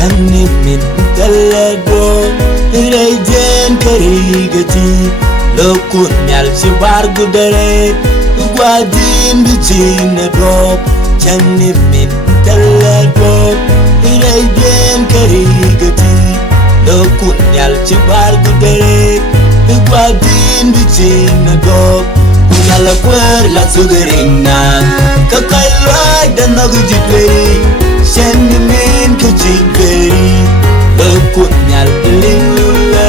Chani min talado Rejen karigati Lokun nyal si bargu dare Gwadin bichina drop Chani min talado Rejen karigati Lokun nyal si bargu dare Gwadin bichina drop Nyala kwer la sugarina Kakailwa dan nagujiperi Chani min kajiperi Lokun nyal lingula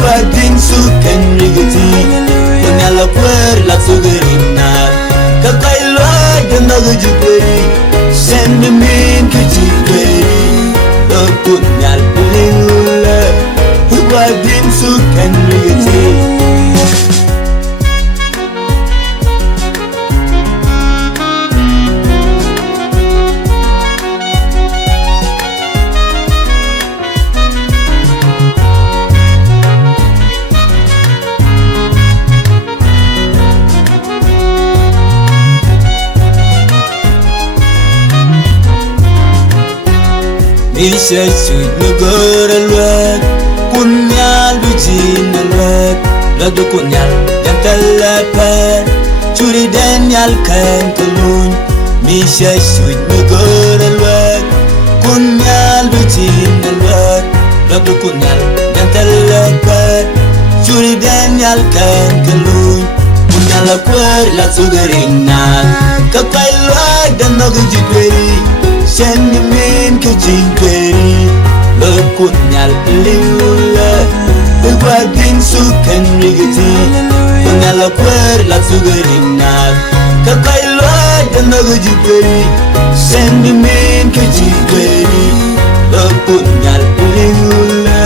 Gwadin sukan rigati Nyala kwer la sugarina Kakailwa dan nagujiperi Chani min kajiperi Lokun nyal lingula Gwadin sukan rigati Isha sui nugur alwat Kunyal bujin alwat Ladu kunyal jantal lapar Curi dan yalkan kelun Misha sui nugur alwat Kunyal bujin alwat Ladu kunyal jantal lapar Curi dan yalkan kelun Kunyal lakwar la sugarina Kakai luak dan nagu jiberi Chani min kajiperi Lokun nyal lingula Gwadin sukan rigati Kunyala kwer la sugarina Kakailwa dan nagujiperi Chani min kajiperi Lokun nyal lingula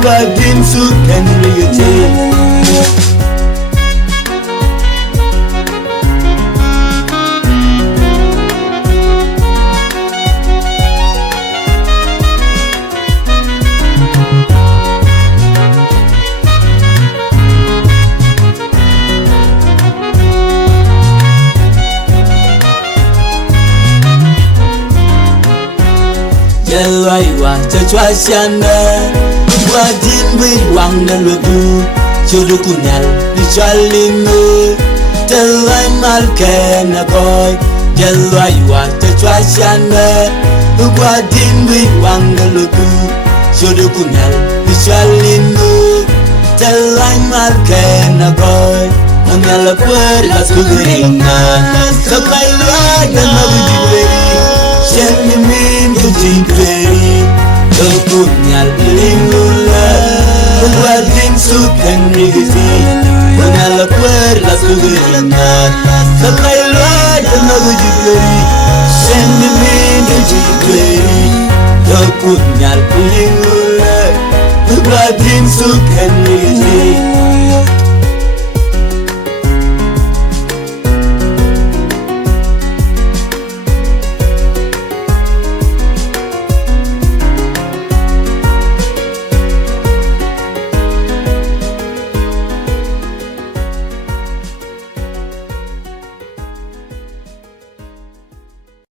Gwadin sukan rigati Jelai wa chachwa shana Gwadin wid wang na lugu Chodo kunyal di chalino Jelai malke na koy Jelai wa chachwa shana Gwadin wid wang na lugu Chodo kunyal di chalino Jelai malke na koy Kunyal kwer la sugarina Sakai luak dan nabujiberi Chani min kajiperi Lokun nyal lingula Gwadin sukan rigati Kunyala kwer la sugarina Kakailwa dan nagujiperi Chani min kajiperi Lokun nyal lingula Gwadin sukan rigati